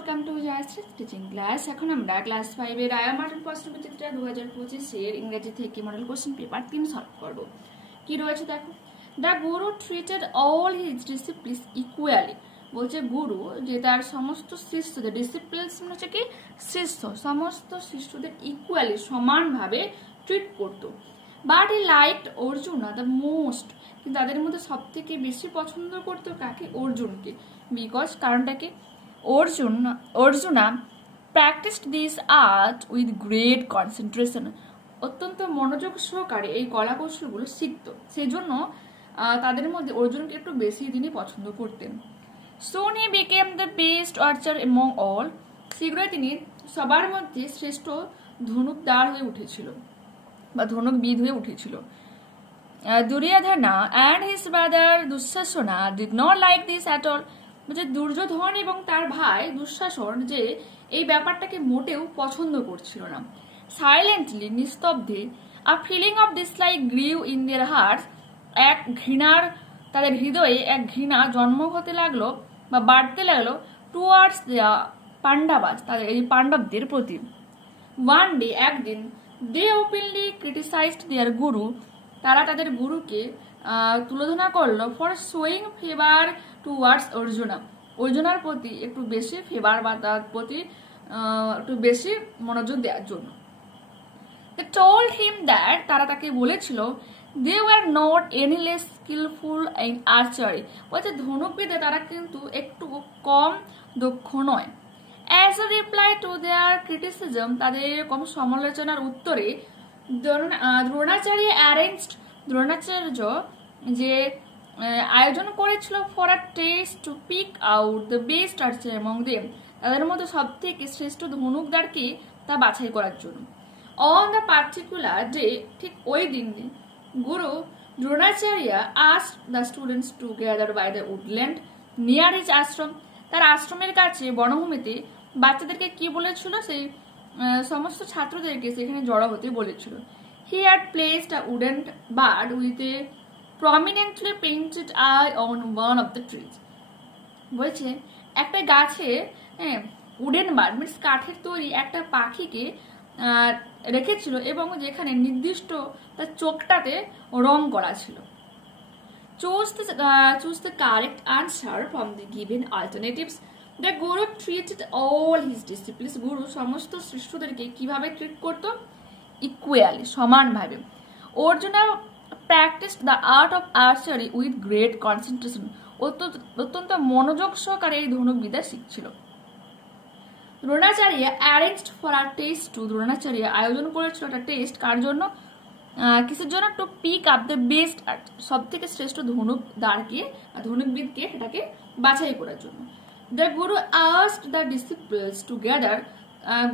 Welcome to Jayashree teaching class. এখন আমরা class 5 এর আয়া মডেল প্রশ্নবিচিত্রা 2025 এর ইংরেজি থেকে মডেল কোশ্চেন পেপার 3 সলভ করব। কি রয়েছে দেখো, the guru treated all his disciplines equally. বলছে গুরু যে তার সমস্ত শিষ্যদের, ডিসিপ্লিনস হচ্ছে কি শিষ্য, সমস্ত শিষ্যদের ইকুয়ালি সমানভাবে ট্রিট করতো। But he liked Arjuna the most, কিন্তু তাদের মধ্যে সব থেকে বেশি পছন্দ করতো কাকে? অর্জুনকে। বিকজ কারণটাকে Arjuna practised this art with great concentration, অত্যন্ত মনোযোগ সহকারে এই কলা কৌশলগুলো শিখত, সেজন্য তাদের মধ্যে অর্জুনকে একটু বেশি তিনি পছন্দ করতেন। Soon he became the best archer among all, শীঘ্রই তিনি সবার মধ্যে শ্রেষ্ঠ ধনুকদার হয়ে উঠেছিল বা ধনুকবিদ হয়ে উঠেছিল। Duryodhana and his brother দুঃশাসনা did not like this at all, যে দুর্যোধন এবং তার ভাই দুঃশাসন যে এই ব্যাপারটাকে মোটেও পছন্দ করছিল না। সাইলেন্টলি, নিস্তব্ধে, a feeling of dislike grew in their hearts, এক ঘৃণার, তাদের হৃদয়ে এক ঘৃণা জন্ম হতে লাগলো বা বাড়তে লাগলো টুয়ার্ডস দ্য পান্ডাবাস, তাদের এই পাণ্ডবদের প্রতি। ওয়ান ডে, একদিন, দে ওপেনলি ক্রিটিসাইজড দেয়ার গুরু, তারা তাদের গুরুকে তুলোধনা করলো for showing favour towards Arjuna, অর্জুনার প্রতি একটু বেশি ফেভার বা তার প্রতি একটু বেশি মনোযোগ দেওয়ার জন্য। They told him that, তারা তাকে বলেছিল, they were not any less skillful in archery, বলছে ধনুকবিদে তারা কিন্তু একটু কম দক্ষ নয়। As a reply to their criticism, তাদের এরকম সমালোচনার উত্তরে দ্রোণাচার্য যে আয়োজন করেছিল for a test to pick out the best archer among them, তাদের মধ্যে সব থেকে শ্রেষ্ঠ ধনুকদারকে তা বাছাই করার জন্য। অন দ্য পার্টিকুলার ডে, ঠিক ওই দিন গুরু Dronacharya asked the students to gather by the woodland near his ashram, তার আশ্রমের কাছে বনভূমিতে বাচ্চাদেরকে কি বলেছিল? সেই সমস্ত ছাত্রদেরকে সেখানে জড়ো হতে বলেছিল। He had placed a wooden bird with a prominently painted I on one of the trees, বলছে একটা গাছে উডেন বার্ড মিনস কাঠের তৈরি একটা পাখিকে রেখেছিল এবং যেখানে নির্দিষ্ট তার চোখটাতে রং করা ছিল। Choose the correct answer from the given alternatives. The guru treated all his disciplines, গুরু সমস্ত শিষ্যদেরকে কিভাবে ট্রিট করত? ইকুয়ালি, সমানভাবে। Arjuna practised the art of archery with great concentration, অত্যন্ত মনোযোগ সহকারে এই ধনুকবিদ্যা শিখছিল। Dronacharya arranged for a test to, Dronacharya আয়োজন করেছিল একটা টেস্ট, কার জন্য? কিসের জন্য? To pick up the best art, সব থেকে শ্রেষ্ঠ ধনুকদারকে, ধনুকবিদকে এটাকে বাছাই করার জন্য। The Guru asked the ডিসিপলস two gather,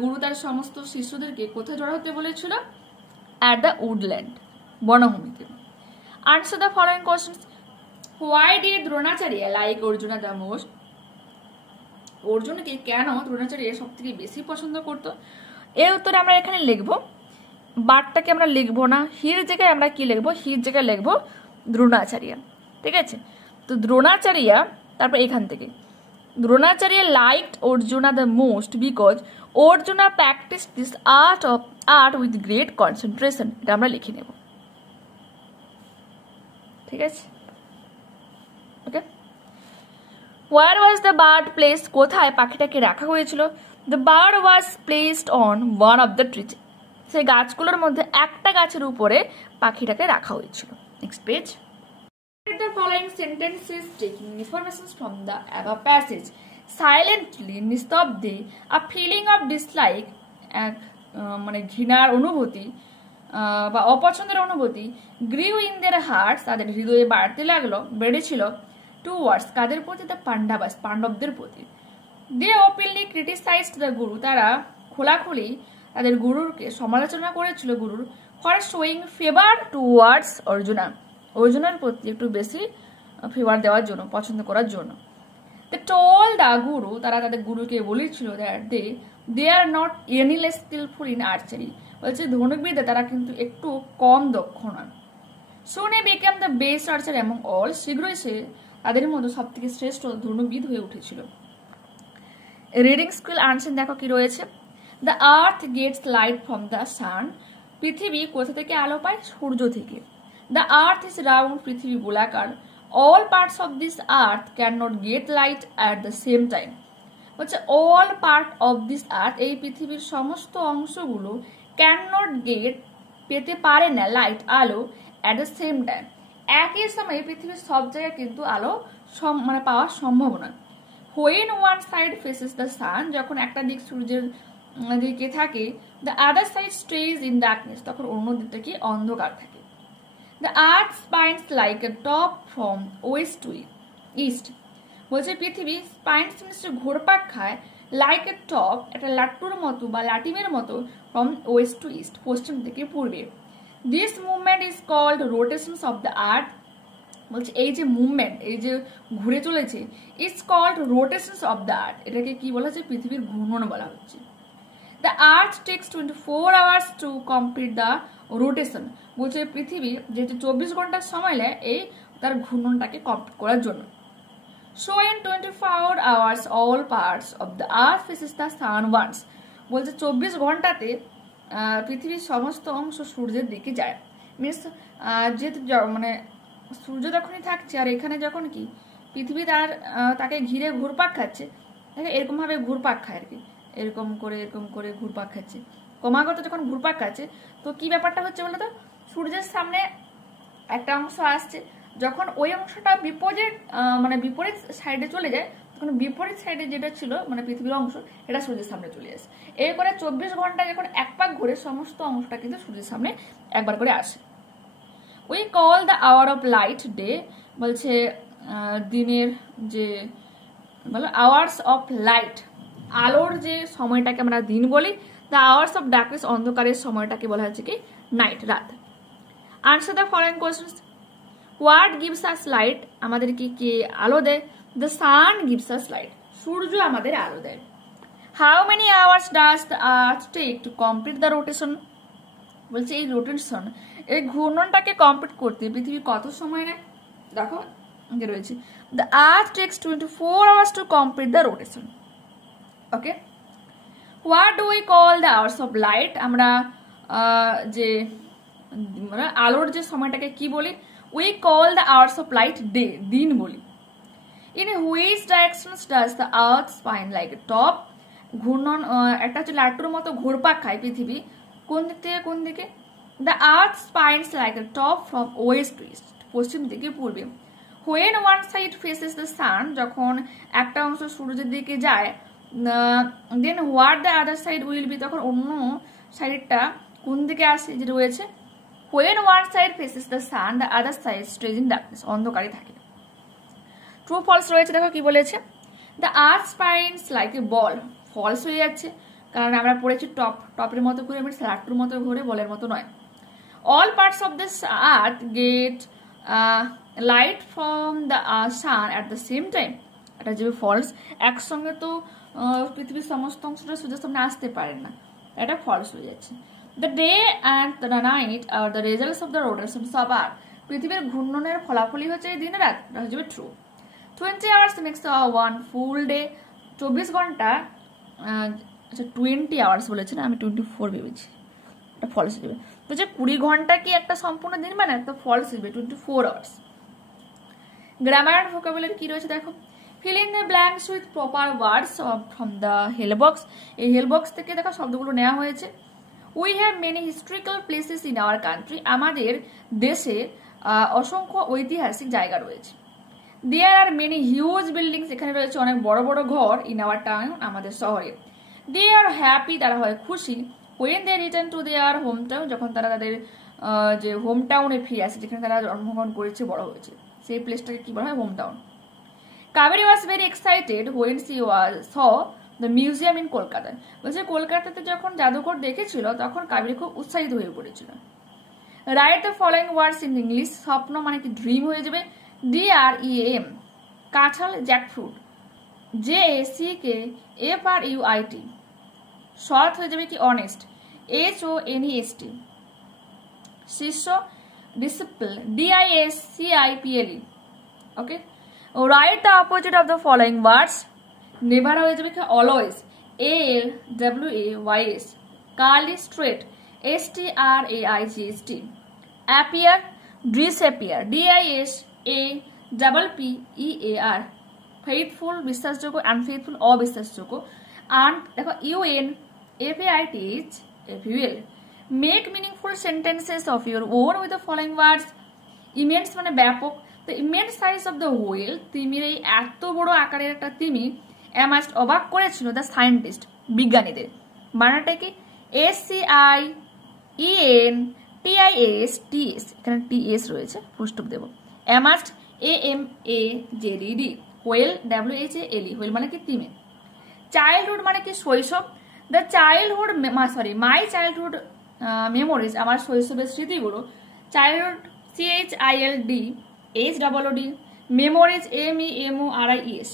গুরু তার সমস্ত শিষ্যদেরকে কোথায় জড়ো হতে বলেছিল? অ্যাট দ্য উডল্যান্ড, বনভূমিতে। Answer the following questions. Why did Dronacharya like Arjuna the most, অর্জুনকে কেন দ্রোণাচার্য সব থেকে বেশি পছন্দ করতো? এর উত্তরে আমরা এখানে লিখবো, বারটাকে আমরা লিখবো না, হির জায়গায় আমরা কি লিখবো? হির জায়গায় লিখবো দ্রোণাচার্য, ঠিক আছে? তো দ্রোণাচার্য, তারপর এখান থেকে Dronacharya liked Arjuna the most because Arjuna practised this art with great concentration, এটা আমরা লিখে নেব, ঠিক আছে? ওকে। Where was the bird placed? কোথায় পাখিটাকে রাখা হয়েছিল? The bird was placed on one of the trees, সেই গাছগুলোর মধ্যে একটা গাছের উপরে পাখিটাকে রাখা হয়েছিল। Next page. Read the following sentences taking information from the above passage. Silently, নিস্তব্ধে, a feeling of dislike, এক মানে ঘৃণার অনুভূতি বা অপছন্দের অনুভূতি, grew in their hearts, তাদের হৃদয়ে বাড়তে লাগলো, বেড়েছিল, টুয়ার্ডস কাদের প্রতি? দ্য পান্ডাবাস, পাণ্ডবদের প্রতি। দে ওপেনলি ক্রিটিসাইজড দ্য গুরু, তারা খোলাখুলি তাদের গুরুকে সমালোচনা করেছিল গুরুর, for showing favour towards Arjuna, অর্জুনের প্রতি একটু বেশি ফেভার দেওয়ার জন্য, পছন্দ করার জন্য। দে টোল্ড দ্য গুরু, তারা তাদের গুরুকে বলেছিল that they are not any less skilful in archery, বলছে ধনুকবিদ্যা তারা কিন্তু একটু কম দক্ষ নয়। Soon he became the best archer among all, শীঘ্রই সে তাদের মধ্যে সব থেকে শ্রেষ্ঠ ধনুকবিদ হয়ে উঠেছিল। রিডিং স্কুল আনসার দেখো কি রয়েছে, the earth gets light from the sun, পৃথিবী কোথা থেকে আলো পায়, সূর্য থেকে। দ্য আর্থ ইজ রাউন্ড, পৃথিবী গোলাকার। All parts of this earth can not get light at the same time, বলছে all part of this earth, এই পৃথিবীর সমস্ত অংশগুলো ক্যান নট গেট, পেতে পারে না, লাইট, আলো, অ্যাট দ্য সেম টাইম, একই সময়ে পৃথিবীর সব জায়গায় কিন্তু আলো মানে পাওয়ার সম্ভব নয়। When one side faces the sun, যখন একটা দিক সূর্যের দিকে থাকে, the other side stays in darkness, তখন অন্য দিকটা কি অন্ধকার থাকে। The earth spins like a top from west to east, বলছে পৃথিবী স্পাইন্স মিনিস্টার ঘোরপাক খায়, লাইক এ টপ, একটা লাট্টুর মতো বা লাটিমের মতো, ফ্রম ওয়েস্ট টু ইস্ট, পশ্চিম থেকে পূর্বে। This movement is called rotations of the earth, বলছে এই যে মুভমেন্ট, এই যে ঘুরে চলেছে, it's called rotations of the earth, এটাকে কি বলা হচ্ছে, পৃথিবীর ঘূর্ণন বলা হচ্ছে। The earth takes 24 hours to complete the rotation, বলছে পৃথিবী যেহেতু 24 ঘন্টার সময় নেয় এই তার ঘূর্ণনটাকে কমপ্লিট করার জন্য। So in 24 hours all parts of the earth faces the sun once, বলছে 24 ঘন্টাতে পৃথিবীর সমস্ত অংশ সূর্যের দিকে যায়। মিনস যেহেতু মানে সূর্য যখনই থাকছে আর এখানে যখন কি পৃথিবী তাকে ঘিরে ঘুরপাক খাচ্ছে, এরকম ভাবে ঘুরপাক খায় আর কি, এরকম করে ঘুরপাক খাচ্ছে, ক্রমাগত যখন ঘুরপাক খাচ্ছে, তো কি ব্যাপারটা হচ্ছে বলতো, সূর্যের সামনে একটা অংশ আসছে, যখন ওই অংশটা বিপরীত সাইডে চলে যায়, তখন বিপরীত সাইডে যেটা ছিল মানে পৃথিবীর অংশ, এটা সূর্যের সামনে চলে আসে। এই করে 24 ঘন্টা যখন এক পাক ঘুরে সমস্ত অংশটা কিন্তু সূর্যের সামনে একবার করে আসে। We call the hour of light day, বলছে দিনের যে আওয়ার্স অফ লাইট, আলোর যে সময়টাকে আমরা দিন বলি, দ্য আওয়ার্স অফ ডার্কনেস, অন্ধকারের সময়টাকে বলা হচ্ছে কি নাইট, রাত। Answer the following questions. What gives us light, আমাদেরকে কে আলো দেয়, the sun gives us light, সূর্য আমাদের আলো দেয়। How many hours does the earth take to complete the rotation, বলছে এই রোটেশন, এই ঘূর্ণনটাকে কমপ্লিট করতে পৃথিবী কত সময় নেয়, দেখো রয়েছে, the earth takes 24 hours to complete the rotation. Okay, what do we call the hours of light, আমরা যে আলোর যে সময়টাকে কি বলি, we call the hours of light day, দিন বলি। In which directions does the earth spin like a top, ঘূর্ণন একটা হচ্ছে লাট্টুর মতো ঘুরপাক খায় পৃথিবী, কোন দিক থেকে কোন দিকে, the earth spins like a top from west to east, পশ্চিম থেকে পূর্বে। When one side faces the sun, যখন একটা অংশ সূর্যের দিকে যায়, then what the other side will be, তখন অন্য সাইডটা কোন দিকে আসে, যে রয়েছে when one side faces the sun, the other side stays in darkness, অন্ধকারে থাকে। ট্রু ফলস রয়েছে, দেখো কি বলেছে, the earth spins like a ball, false হয়ে যাচ্ছে, কারণ আমরা পড়েছি টপের মতো ঘুরে, লাট্টুর মতো ঘুরে, বলের মতো নয়। All parts of this earth get light from the sun at the same time, এটা যে ফলস, একসঙ্গে তো পৃথিবীর সমস্ত অংশটা সূর্যের সামনে আসতে পারে না, এটা ফলস হয়ে যাচ্ছে। The day and the night are the results of the rotations of earth, পৃথিবীর ঘূর্ণনের ফলাফলই হচ্ছে এই দিন রাত, এটা হচ্ছে true. 20 hours makes one full day, 24 ঘন্টা, আচ্ছা 20 আওয়ার্স বলেছে না, আমি 24 ভেবেছি, এটা ফলস হয়ে যাবে। বলছে 20 ঘন্টা কি একটা সম্পূর্ণ দিন, মানে একটা ফলস হয়ে যাবে, 24 আওয়ার্স। গ্রামার অ্যান্ড ভোকাবুলারি কি রয়েছে দেখো, fill in the blanks with proper words from the help box, এই হেল বক্স থেকে দেখো শব্দগুলো নেওয়া হয়েছে। We have many historical places in our country, আমাদের দেশে অসংখ্য ঐতিহাসিক জায়গা রয়েছে। There are many huge buildings, এখানে রয়েছে অনেক বড় বড় ঘর, ইন আওয়ার টাউন, আমাদের শহরে। দে আর হ্যাপি, তারা হয় খুশি, when they return to their home town, যখন তারা তাদের যে হোম টাউনে ফিরে আসে, যেখানে তারা জন্মগ্রহণ করেছে, বড় হয়েছে, সেই প্লেসটাকে কি বলা হয়, home town. Kaveri was very excited when she saw the museum in Kolkata, বলছে কলকাতাতে যখন জাদুঘর দেখেছিল তখন কাবেরী খুব উৎসাহিত হয়ে পড়েছিল। Write the following words in English, স্বপ্ন মানে কি ড্রিম হয়ে যাবে, DREAM, কাঁঠাল জ্যাকফ্রুট, JACK FRUIT, শর্ট হয়ে যাবে কি অনেস্ট, HONEST, শিষ্য disciple, DISCIPLE। Okay, write the opposite of the following words, never হয়ে যাবে কি always, ALWAYS, curly straight, STRAIGST, appear, disappear, DISAPPEAR, faithful বিশ্বাসযোগ্য, আনফেইথফুল অবিশ্বাসযোগ্য, দেখো UNFAITH, make meaningful sentences of your own with the following words. Immense মানে ব্যাপক, তো immense size of the whale, তিমির এই এত বড় আকারের একটা তিমি অ্যামাস্ট অবাক করেছিল দ্য সায়েন্টিস্ট বিজ্ঞানীদের। বানানটা কি SCIENTISTS, এখানে TS রয়েছে, ফুলস্টপ দেব। Amazed AMAZED, whale WHALE, whale মানে কি তিমি। চাইল্ডহুড মানে কি শৈশব, the childhood my childhood memories, আমার শৈশবের স্মৃতিগুলো। চাইল্ডহুড CHILDHOOD, মেমোরিজ MEMORIES,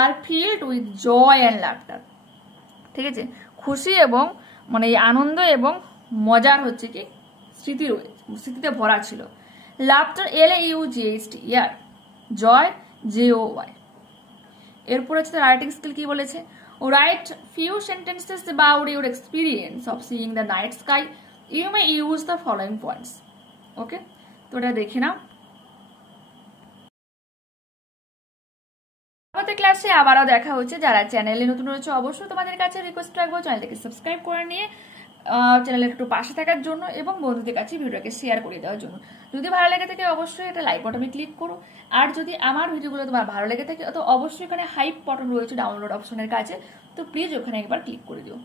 আর filled with joy and laughter. ঠিক আছে, খুশি এবং মানে আনন্দ এবং মজার হচ্ছে কি স্মৃতি রয়েছে, স্মৃতিতে ভরা ছিল। Laughter LAUGHT, year, joy JOY। এরপর হচ্ছে রাইটিং স্কিল কি বলেছে, write few sentences about your experience of seeing the night sky, you may use the following points. Okay, তো এটা দেখে নাও। আমাদের ক্লাসে আবারও দেখা হচ্ছে। যারা চ্যানেলে নতুন রয়েছে অবশ্যই তোমাদের কাছে রিকোয়েস্ট রাখবো চ্যানেলটাকে সাবস্ক্রাইব করে নিয়ে চ্যানেলের একটু পাশে থাকার জন্য এবং বন্ধুদের কাছে ভিডিওটাকে শেয়ার করে দেওয়ার জন্য। যদি ভালো লেগে থাকে অবশ্যই এটা লাইক বাটনে ক্লিক করো, আর যদি আমার ভিডিওগুলো তোমার ভালো লেগে থাকে তো অবশ্যই এখানে হাইপ বাটন রয়েছে ডাউনলোড অপশনের কাছে, তো প্লিজ ওখানে একবার ক্লিক করে দিও।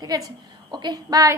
ঠিক আছে, ওকে, বাই।